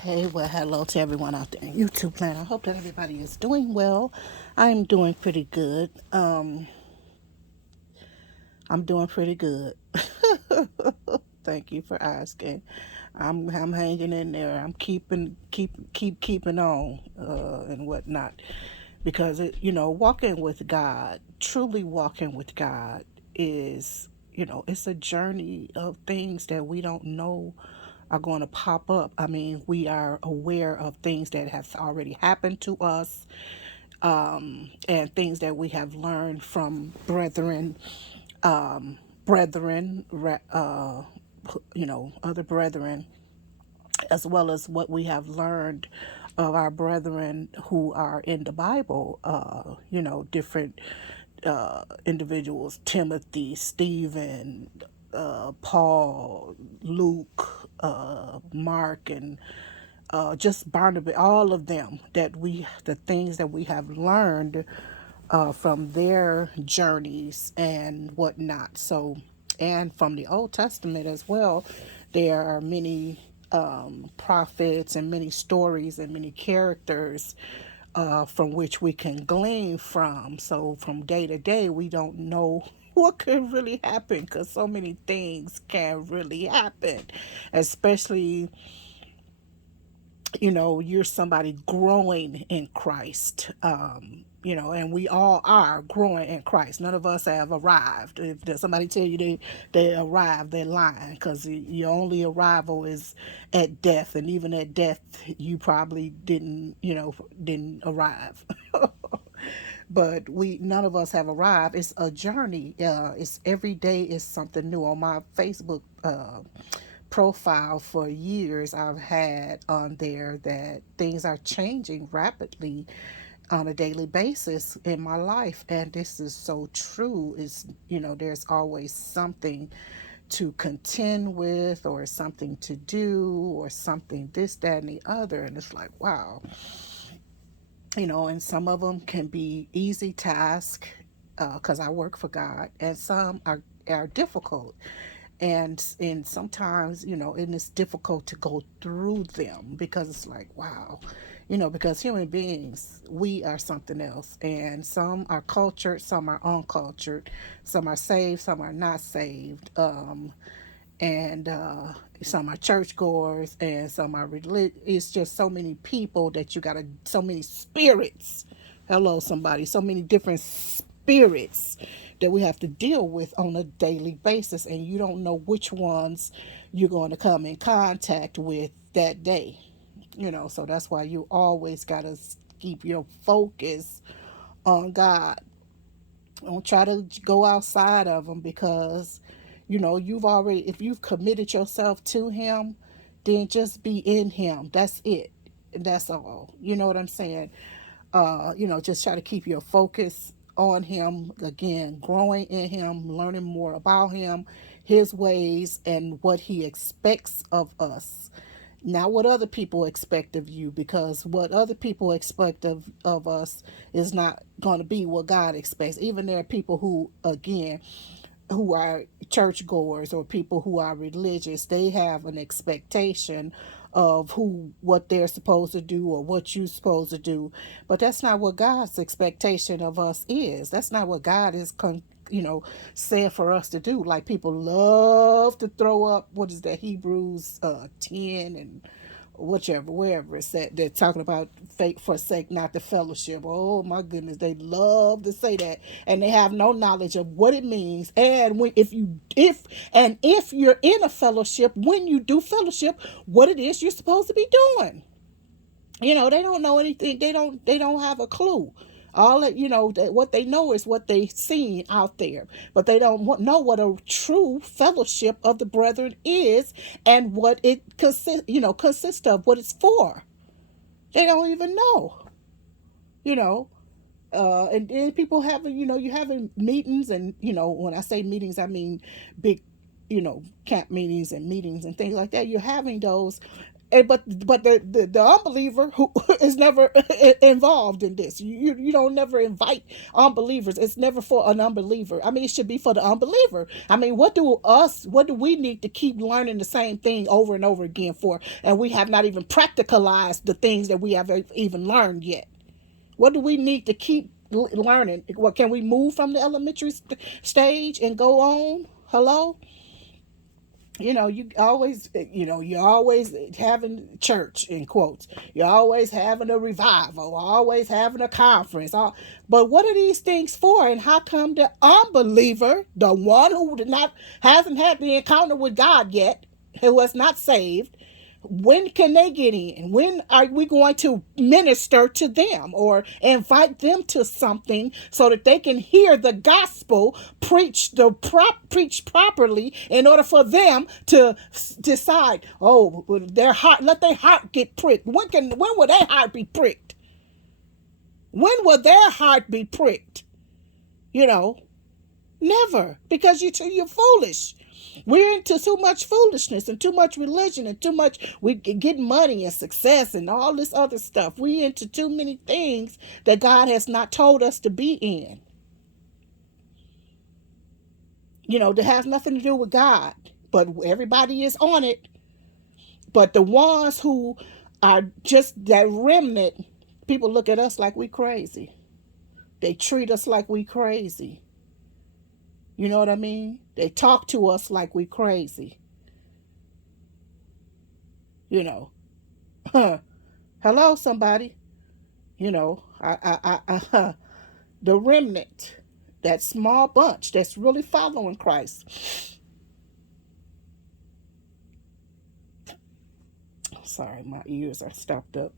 Hey, well, hello to everyone out there in YouTube land. I hope that everybody is doing well. I'm doing pretty good. I'm doing pretty good. Thank you for asking. I'm hanging in there. I'm keeping on and whatnot, because walking with God, truly walking with God, is it's a journey of things that we don't know are going to pop up. I mean, we are aware of things that have already happened to us, and things that we have learned from brethren, other brethren, as well as what we have learned of our brethren who are in the Bible, different individuals: Timothy, Stephen, Paul, Luke, Mark, and just Barnabas, all of them, the things that we have learned from their journeys and whatnot. So, and from the Old Testament as well, there are many prophets and many stories and many characters from which we can glean from. So, from day to day, we don't know what could really happen, because so many things can really happen, especially you're somebody growing in Christ. And we all are growing in Christ. None of us have arrived. If there's somebody tell you they arrived, they're lying, because your only arrival is at death, and even at death you probably didn't arrive. But we none of us have arrived. It's a journey. It's every day is something new. On my Facebook profile for years, I've had on there that things are changing rapidly on a daily basis in my life, and this is so true. Is there's always something to contend with, or something to do, or something this, that, and the other, and it's like, wow. And some of them can be easy tasks, because I work for God, and some are difficult, and sometimes and it's difficult to go through them, because it's like, wow. Because human beings, we are something else, and some are cultured, some are uncultured, some are saved, some are not saved, and some are churchgoers, and some are religious. It's just so many people that you gotta, so many spirits. Hello, somebody. So many different spirits that we have to deal with on a daily basis, and you don't know which ones you're going to come in contact with that day. So that's why you always gotta keep your focus on God. Don't try to go outside of them, because you've already, if you've committed yourself to him, then just be in him. That's it. That's all. You know what I'm saying? Just try to keep your focus on him, again, growing in him, learning more about him, his ways, and what he expects of us. Not what other people expect of you, because what other people expect of us is not going to be what God expects. Even there are people who, again, who are churchgoers, or people who are religious, they have an expectation of what they're supposed to do, or what you're supposed to do. But that's not what God's expectation of us is. That's not what God is said for us to do. Like, people love to throw up, what is that, Hebrews 10 and whichever, wherever it's at, they're talking about fake forsake not the fellowship. Oh my goodness, they love to say that, and they have no knowledge of what it means. And when if you're in a fellowship, when you do fellowship, what it is you're supposed to be doing. They don't know anything. They don't have a clue. All that, that what they know is what they seen out there, but they don't know what a true fellowship of the brethren is, and what it consists of, what it's for. They don't even know. You know, and then people having, you having meetings, and when I say meetings, I mean big, camp meetings and meetings and things like that. You're having those, But the unbeliever who is never involved in this. You don't never invite unbelievers. It's never for an unbeliever. I mean, it should be for the unbeliever. I mean, what do we need to keep learning the same thing over and over again for? And we have not even practicalized the things that we have even learned yet. What do we need to keep learning? What can we move from the elementary stage and go on? Hello, you're always having church in quotes. You're always having a revival, always having a conference. But what are these things for? And how come the unbeliever, the one who hasn't had the encounter with God yet, who is not saved, when can they get in? When are we going to minister to them or invite them to something so that they can hear the gospel preached properly in order for them to decide, oh, let their heart get pricked. When will their heart be pricked? When will their heart be pricked? You know, never, because you're foolish. We're into too much foolishness and too much religion and too much we get money and success and all this other stuff. We into too many things that God has not told us to be in. That has nothing to do with God, but everybody is on it. But the ones who are just that remnant, people look at us like we crazy. They treat us like we crazy. You know what I mean? They talk to us like we crazy. You know. Hello, somebody. The remnant, that small bunch that's really following Christ. Sorry, my ears are stopped up.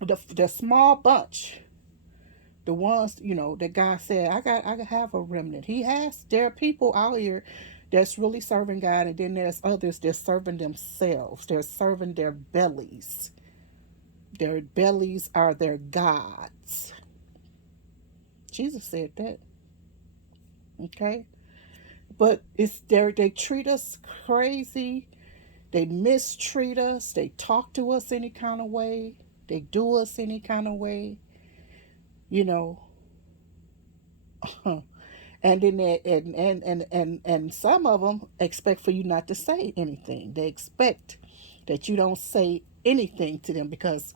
The small bunch, the ones that God said, I have a remnant. There are people out here that's really serving God, and then there's others that's serving themselves. They're serving their bellies. Their bellies are their gods. Jesus said that. Okay? But they treat us crazy. They mistreat us. They talk to us any kind of way. They do us any kind of way. You know. And then and some of them expect for you not to say anything. They expect that you don't say anything to them because,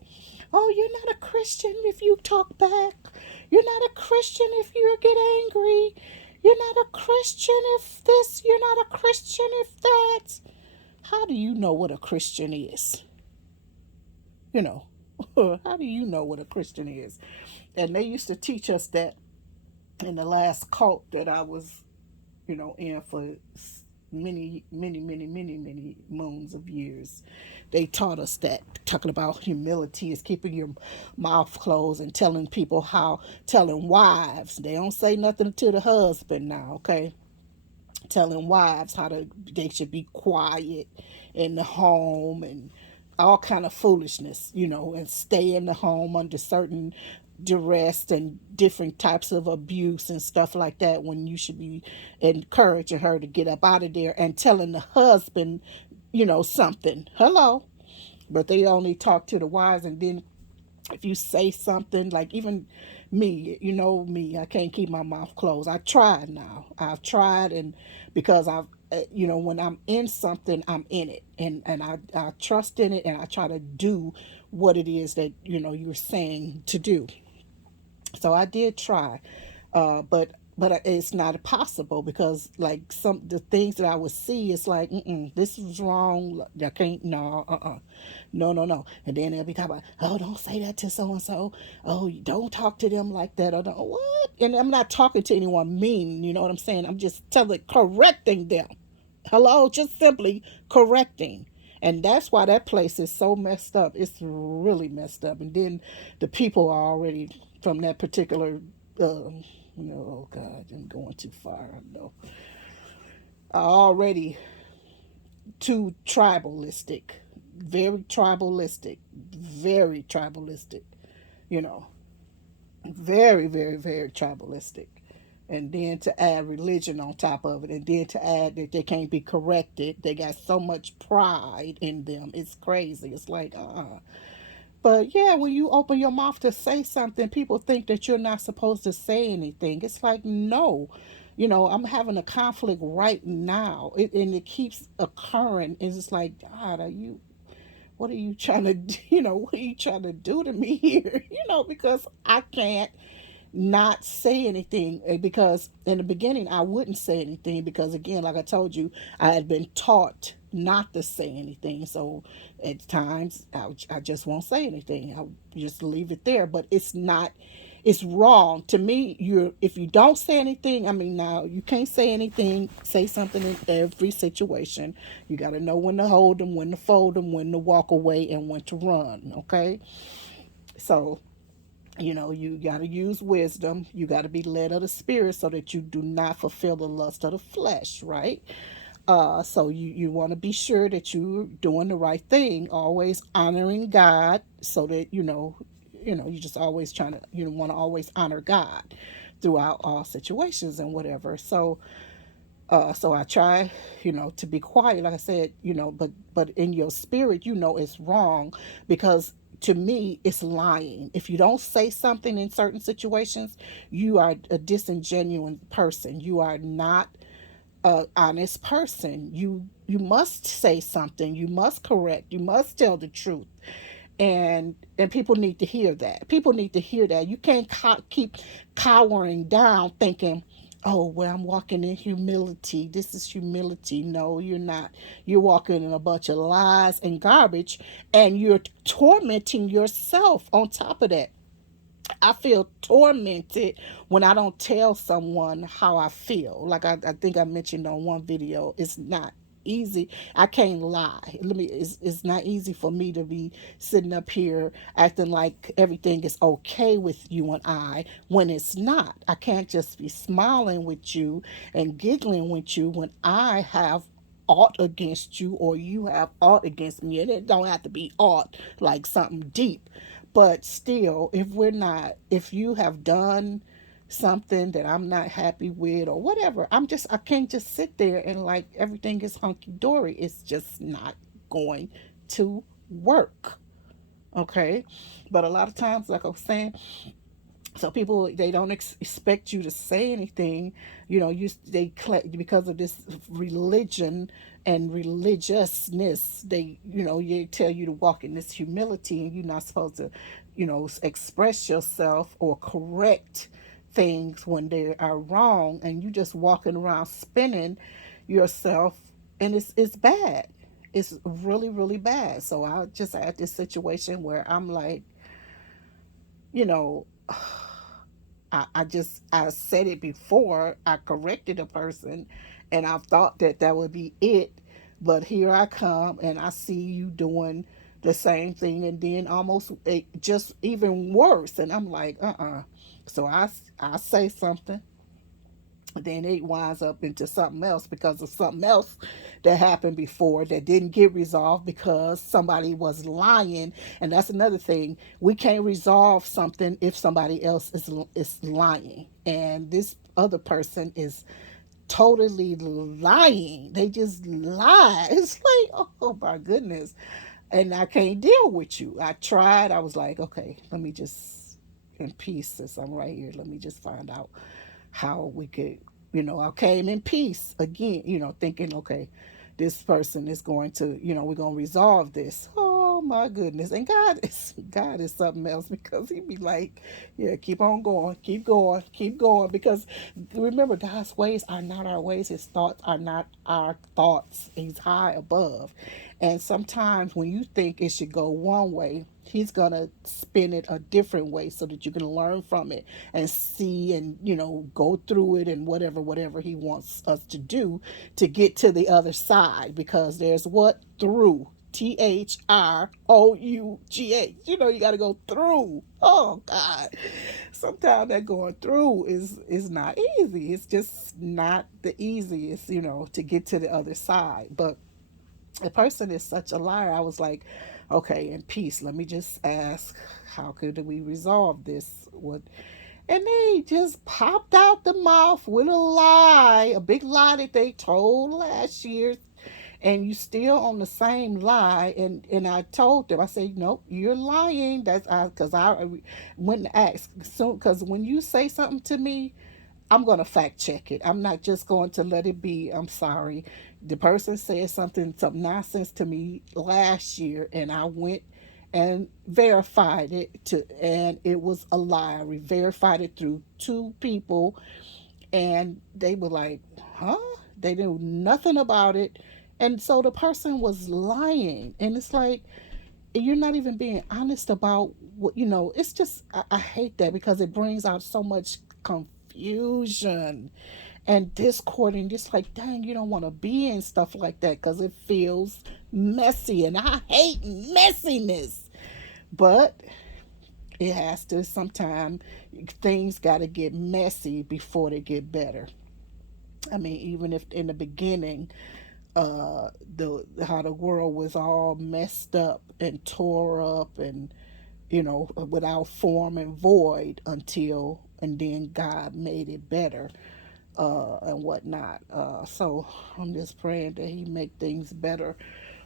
oh, you're not a Christian if you talk back. You're not a Christian if you get angry. You're not a Christian if this. You're not a Christian if that. How do you know what a Christian is? You know, how do you know what a Christian is? And they used to teach us that in the last cult that I was, in for many moons of years. They taught us that talking about humility is keeping your mouth closed and telling wives. They don't say nothing to the husband now, okay? Telling wives they should be quiet in the home and all kind of foolishness, and stay in the home under certain duress and different types of abuse and stuff like that, when you should be encouraging her to get up out of there and telling the husband, something. Hello. But they only talk to the wives, and then if you say something, like even me, me, I can't keep my mouth closed. I tried now. I've tried, and because when I'm in something, I'm in it, and I trust in it, and I try to do what it is that you're saying to do. So I did try, but it's not possible because like some the things that I would see, it's like, this is wrong. I can't. No, no. And then they'll be talking about, oh, don't say that to so and so. Oh, don't talk to them like that. Or don't, what? And I'm not talking to anyone mean. You know what I'm saying? I'm just correcting them. Hello, just simply correcting. And that's why that place is so messed up. It's really messed up. And then the people are already from that particular, oh God, I'm going too far. I know. Are already too tribalistic, very tribalistic. You know, very, very, very tribalistic. and then to add religion on top of it, and then to add that they can't be corrected. They got so much pride in them. It's crazy. It's like, But yeah, when you open your mouth to say something, people think that you're not supposed to say anything. It's like, no. I'm having a conflict right now, and it keeps occurring. It's just like, God, what are you trying to, what are you trying to do to me here? Because I can't not say anything, because in the beginning I wouldn't say anything, because again, like I told you, I had been taught not to say anything. So at times I just won't say anything. I'll just leave it there. But it's wrong to me. If you don't say anything, I mean, now you can't say anything. Say something in every situation. You got to know when to hold them, when to fold them, when to walk away, and when to run. Okay, so you got to use wisdom. You got to be led of the spirit so that you do not fulfill the lust of the flesh, right? So you want to be sure that you're doing the right thing, always honoring God, so that you just always trying to, want to always honor God throughout all situations and whatever. So I try, to be quiet, like I said, but in your spirit, it's wrong, because to me, it's lying. If you don't say something in certain situations, you are a disingenuous person. You are not a honest person. You must say something. You must correct. You must tell the truth, and people need to hear that. People need to hear that. You can't keep cowering down, thinking, "Oh, well, I'm walking in humility. This is humility." No, you're not. You're walking in a bunch of lies and garbage, and you're tormenting yourself on top of that. I feel tormented when I don't tell someone how I feel. Like I think I mentioned on one video, it's not easy. I can't lie. It's not easy for me to be sitting up here acting like everything is okay with you and I, when it's not. I can't just be smiling with you and giggling with you when I have aught against you, or you have aught against me. And it don't have to be aught like something deep, but still, if you have done something that I'm not happy with or whatever, I can't just sit there and like everything is hunky dory. It's just not going to work. Okay. But a lot of times, like I was saying, so people, they don't expect you to say anything. Because of this religion and religiousness, they tell you to walk in this humility, and you're not supposed to express yourself or correct things when they are wrong, and you just walking around spinning yourself, and it's bad. It's really, really bad. So I just had this situation where I'm like, you know I said it before. I corrected a person, and I thought that that would be it. But here I come, and I see you doing the same thing, and then almost just even worse. And I'm like, So I say something, then it winds up into something else because of something else that happened before that didn't get resolved because somebody was lying. And that's another thing, we can't resolve something if somebody else is lying, and this other person is totally lying. They just lie. It's like, oh my goodness. And I can't deal with you. I tried. I was like, okay, let me just, in peace, since I'm right here, let me just find out how we could, I came in peace again, thinking, okay, this person is going to, we're going to resolve this. Oh my goodness. And God is something else, because he be like, yeah, keep on going, keep going, keep going. Because remember, God's ways are not our ways. His thoughts are not our thoughts. He's high above. And sometimes when you think it should go one way, he's going to spin it a different way so that you can learn from it and see, and go through it, and whatever he wants us to do to get to the other side. Because there's what? Through. THROUGH. You got to go through. Oh God. Sometimes that going through is not easy. It's just not the easiest, to get to the other side. But the person is such a liar. I was like, okay, in peace, let me just ask, how could we resolve this? What? And they just popped out the mouth with a lie, a big lie that they told last year, and you still on the same lie. And I told them, I said, nope, you're lying. That's because I went and asked. So because when you say something to me, I'm going to fact check it. I'm not just going to let it be. I'm sorry. The person said some nonsense to me last year, and I went and verified it and it was a lie. We verified it through two people, and they were like, huh? They knew nothing about it. And so the person was lying. And it's like, you're not even being honest about what, it's just, I hate that because it brings out so much confusion and discord. And just like, dang, you don't want to be in stuff like that because it feels messy. And I hate messiness. But it has to sometimes, things got to get messy before they get better. I mean, even if in the beginning, the how the world was all messed up and tore up and without form and void until and then God made it better, and whatnot. So I'm just praying that He make things better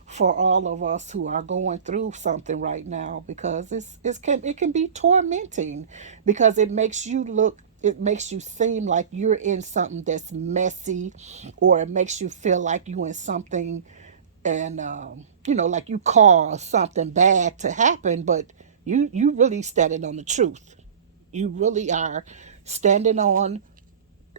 for all of us who are going through something right now, because it can be tormenting, because it makes you seem like you're in something that's messy, or it makes you feel like you in something, and like you caused something bad to happen, but you really standing on the truth. You really are standing on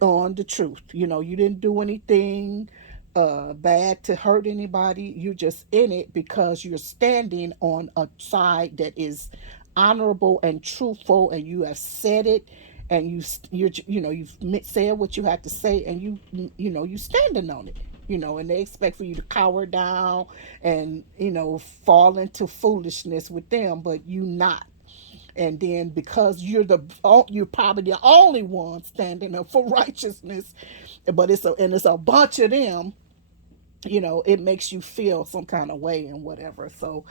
the truth. You didn't do anything bad to hurt anybody. You're just in it because you're standing on a side that is honorable and truthful, and you have said it, and you've said what you had to say, and you standing on it. And they expect for you to cower down and fall into foolishness with them, but you not. And then because you're probably the only one standing up for righteousness, but it's a bunch of them, it makes you feel some kind of way and whatever. So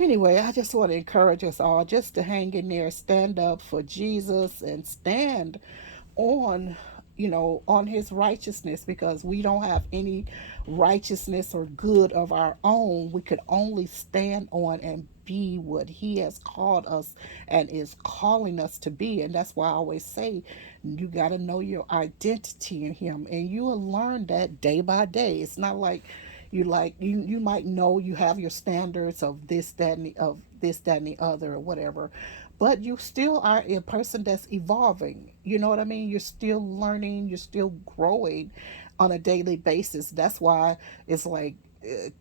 anyway, I just want to encourage us all just to hang in there, stand up for Jesus, and stand on on His righteousness, because we don't have any righteousness or good of our own. We could only stand on and be what He has called us and is calling us to be. And that's why I always say, you got to know your identity in Him, and you will learn that day by day. It's not like you might know you have your standards of this, that, and the other, or whatever, but you still are a person that's evolving. You know what I mean? You're still learning, you're still growing on a daily basis. That's why it's like, I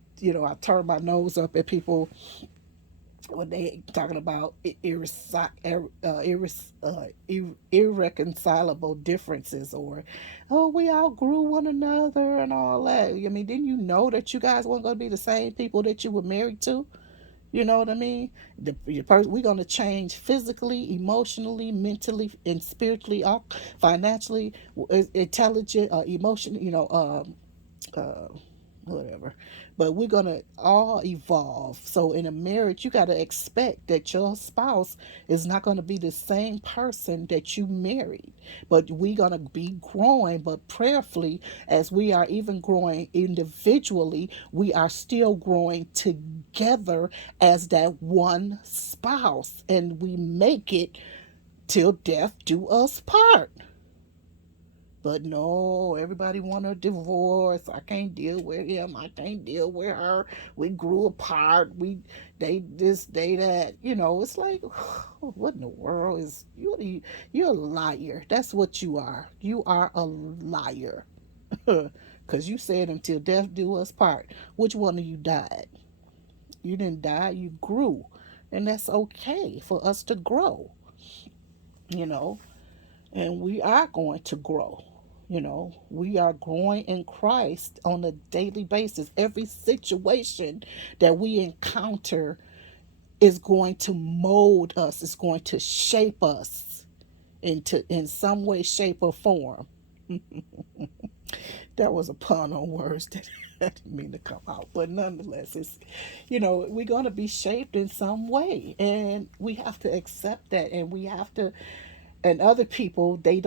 turn my nose up at people when they talking about irreconcilable differences, or we outgrew one another and all that. I mean, didn't you know that you guys weren't going to be the same people that you were married to? You know what I mean? We're going to change physically, emotionally, mentally, and spiritually, financially, intelligent, emotion, whatever. But we're gonna all evolve. So in a marriage, you gotta expect that your spouse is not gonna be the same person that you married. But we're gonna be growing, but prayerfully, as we are even growing individually, we are still growing together as that one spouse. And we make it till death do us part. But no, everybody want a divorce. I can't deal with him. I can't deal with her. We grew apart. They this, they that. It's like, what in the world is you? You're a liar. That's what you are. You are a liar. Cause you said until death do us part. Which one of you died? You didn't die. You grew, and that's okay for us to grow. You know, and we are going to grow. We are growing in Christ on a daily basis. Every situation that we encounter is going to mold us, it's going to shape us in some way, shape, or form. That was a pun on words that I didn't mean to come out, but nonetheless, we're going to be shaped in some way, and we have to accept that, and we have to And other people, they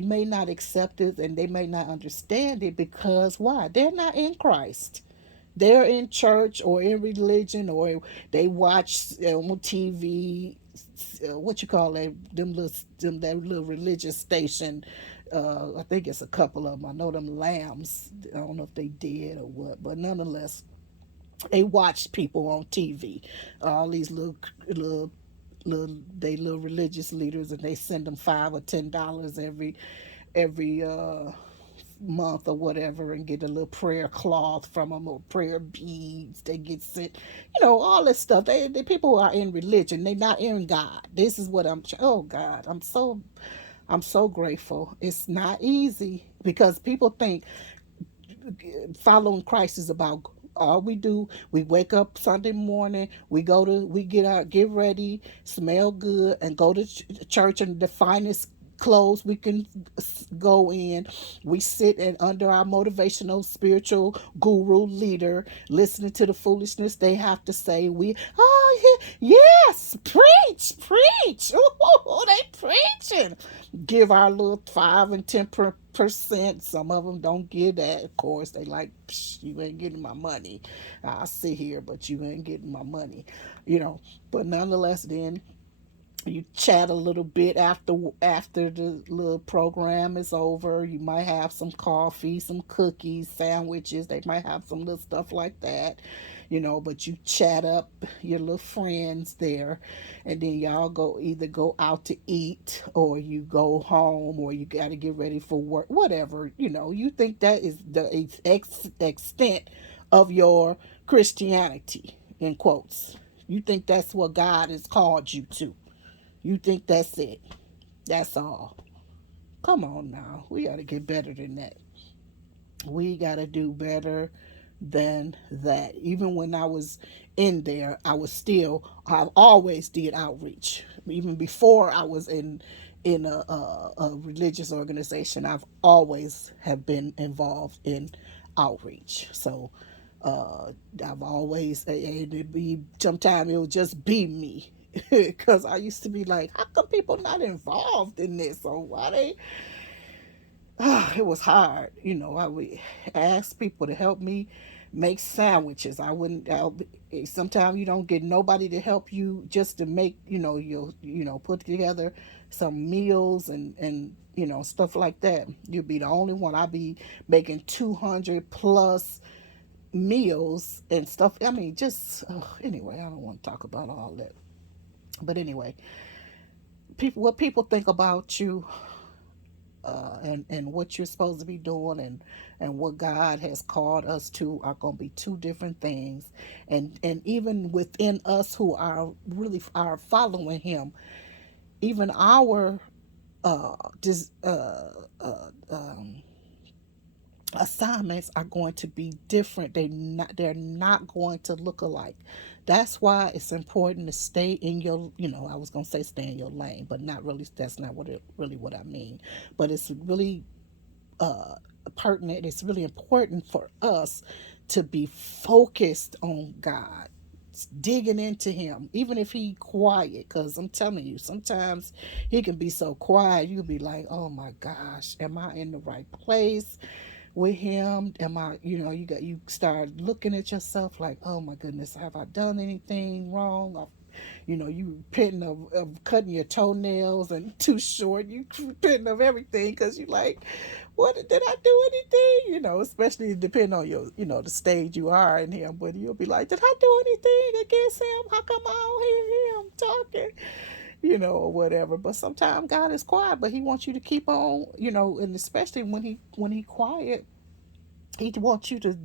may not accept it and they may not understand it, because why? They're not in Christ. They're in church or in religion, or they watch on TV, what you call it, that little religious station. I think it's a couple of them. I know them lambs. I don't know if they did or what, but nonetheless, they watch people on TV. All these little religious leaders, and they send them $5 or $10 every month or whatever, and get a little prayer cloth from them, or prayer beads. They get sent, all this stuff. They people are in religion, they not in God. This is what oh God, I'm so grateful. It's not easy, because people think following Christ is about, all we do, we wake up Sunday morning, we get ready, smell good, and go to church in the finest clothes we can go in. We sit and under our motivational spiritual guru leader, listening to the foolishness they have to say. Yes, preach. Ooh, they preaching. Give our little 5 and 10%. Some of them don't give that. Of course, they like, you ain't getting my money. I sit here, but you ain't getting my money. You know. But nonetheless, then you chat a little bit after the little program is over. You might have some coffee, some cookies, sandwiches. They might have some little stuff like that, but you chat up your little friends there, and then y'all either go out to eat, or you go home, or you got to get ready for work, whatever. You think that is the extent of your Christianity, in quotes. You think that's what God has called you to. You think that's it. That's all. Come on now. We got to get better than that. We got to do better than that. Even when I was in there, I've always did outreach. Even before I was in a religious organization, I've always have been involved in outreach. So I've always, and it be sometimes it'll just be me, because I used to be like, how come people not involved in this? So why they? It was hard. I would ask people to help me make sandwiches. I wouldn't. Sometimes you don't get nobody to help you just to make. You'll put together some meals and stuff like that. You'll be the only one. I'll be making 200 plus meals and stuff. I mean, just anyway. I don't want to talk about all that. But anyway, what people think about you, and what you're supposed to be doing, and what God has called us to, are going to be two different things. And even within us who are following Him, even our uh, dis, assignments are going to be different. They're not going to look alike. That's why it's important to stay in your, I was going to say stay in your lane, but not really. That's not really what I mean. But it's really uh pertinent. It's really important for us to be focused on God, digging into Him, even if He quiet. Because I'm telling you, sometimes He can be so quiet, you'll be like, oh my gosh, am I in the right place with Him? Am I, you start looking at yourself like, oh my goodness, have I done anything wrong? You repenting of cutting your toenails and too short. You repenting of everything, because you like, what, did I do anything? Especially depending on your, the stage you are in Him. But you'll be like, did I do anything against Him? How come I don't hear Him talking? Or whatever. But sometimes God is quiet, but He wants you to keep on, and especially when He quiet, He wants you to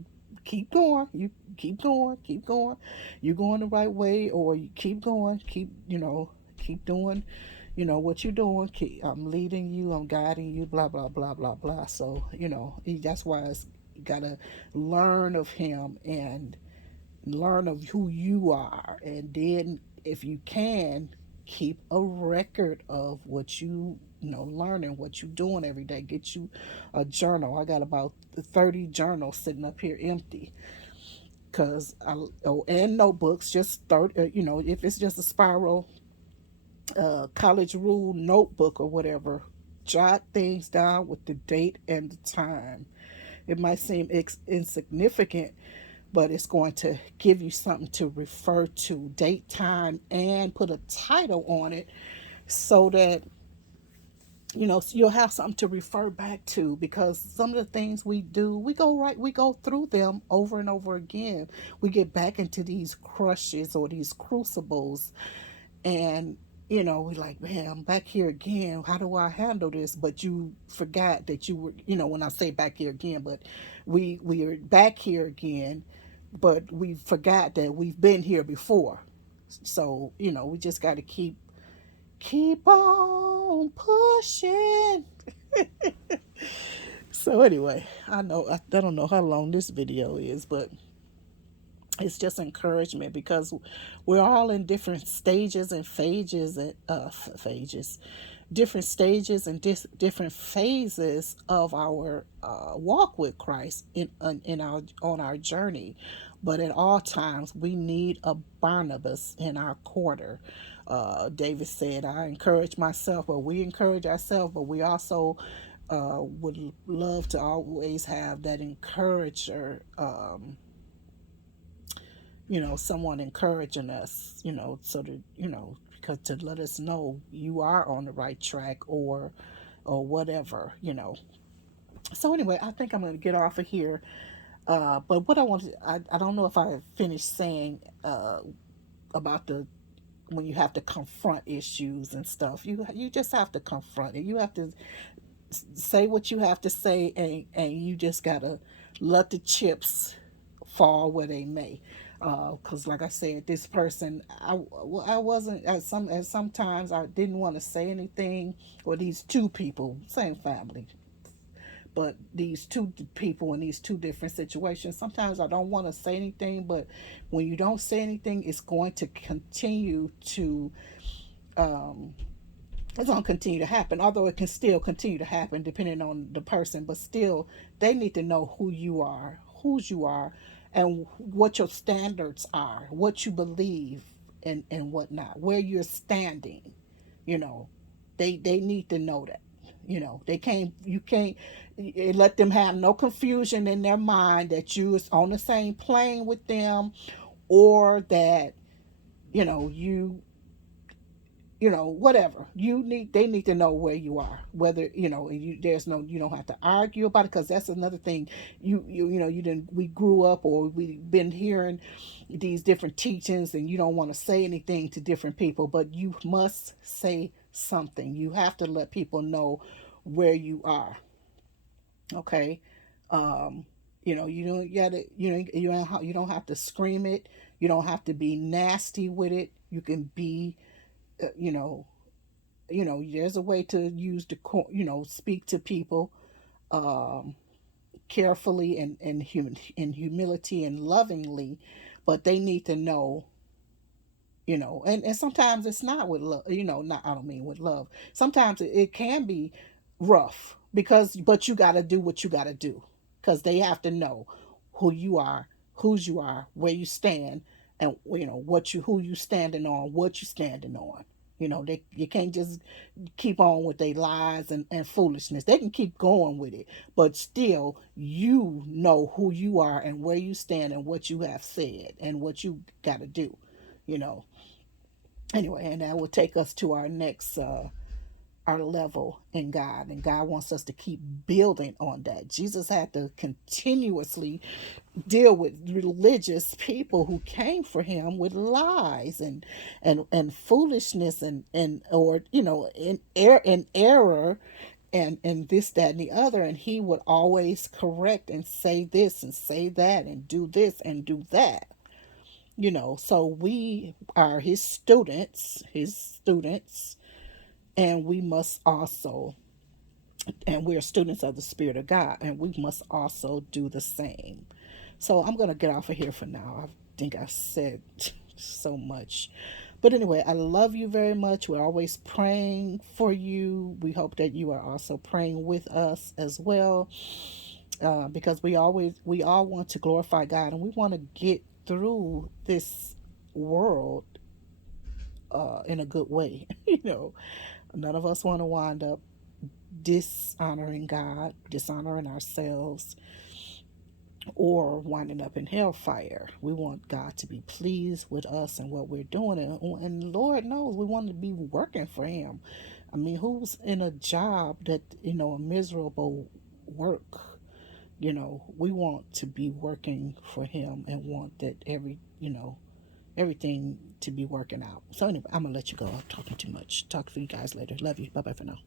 keep going. You keep going, keep going. You're going the right way, or you keep going, keep doing, what you're doing. I'm leading you, I'm guiding you, blah, blah, blah, blah, blah. So, that's why you got to learn of Him, and learn of who you are. And then, if you can, keep a record of what learning, what you doing every day. Get you a journal. I got about 30 journals sitting up here empty, and notebooks, just 30. If it's just a spiral college rule notebook or whatever. Jot things down with the date and the time. It might seem insignificant, but it's going to give you something to refer to, date, time, and put a title on it so that you'll have something to refer back to, because some of the things we do, we go through them over and over again. We get back into these crushes or these crucibles, and we like, man, I'm back here again. How do I handle this? But you forgot that you were, when I say back here again, but we are back here again, but we forgot that we've been here before. So we just got to keep on pushing. So anyway, I don't know how long this video is, but it's just encouragement, because we're all in different stages and phases and phases, different stages and different phases of our walk with Christ in our on our journey. But at all times, we need a Barnabas in our corner. David said, "I encourage myself," but we encourage ourselves, but we also would love to always have that encourager, someone encouraging us, so that, because to let us know you are on the right track, or whatever. So anyway, I think I'm going to get off of here. But what I don't know if I finished saying about the when you have to confront issues and stuff. You just have to confront it. You have to say what you have to say, and you just gotta let the chips fall where they may. Because like I said, this person, I wasn't at sometimes I didn't want to say anything. Or these two people, same family, but these two people in these two different situations. Sometimes I don't want to say anything, but when you don't say anything, it's going to continue to happen, although it can still continue to happen depending on the person. But still, they need to know who you are, whose you are, and what your standards are, what you believe, and whatnot, where you're standing. you know they need to know that. They can't you can't let them have no confusion in their mind that you is on the same plane with them, or that you whatever they need to know where you are, whether there's no, you don't have to argue about it, because that's another thing. You didn't we grew up, or we've been hearing these different teachings, and you don't want to say anything to different people, but you must say something. You have to let people know where you are. Okay. You don't gotta you don't have to scream it. You don't have to be nasty with it. You can be uh, you know there's a way to use speak to people um, carefully, and humility and lovingly, but they need to know. And sometimes it's not with love. Not, I don't mean with love. Sometimes it can be rough, but you got to do what you got to do, because they have to know who you are, whose you are, where you stand, and who you standing on, what you standing on. They you can't just keep on with their lies and foolishness. They can keep going with it, but still, who you are and where you stand and what you have said and what you got to do. You know, anyway, and that will take us to our level in God, and God wants us to keep building on that. Jesus had to continuously deal with religious people who came for him with lies and foolishness, and or in error, and this, that, and the other, and he would always correct and say this and say that and do this and do that. So we are his students, and we must also, and we're students of the Spirit of God, and we must also do the same. So I'm going to get off of here for now. I think I said so much. But anyway, I love you very much. We're always praying for you. We hope that you are also praying with us as well, because we all want to glorify God, and we want to get through this world in a good way. know, none of us want to wind up dishonoring God, dishonoring ourselves, or winding up in hellfire. We want God to be pleased with us and what we're doing. And Lord knows we want to be working for Him. I mean, who's in a job that, a miserable work? We want to be working for Him and want that everything to be working out. So anyway, I'm going to let you go. I'm talking too much. Talk to you guys later. Love you. Bye bye for now.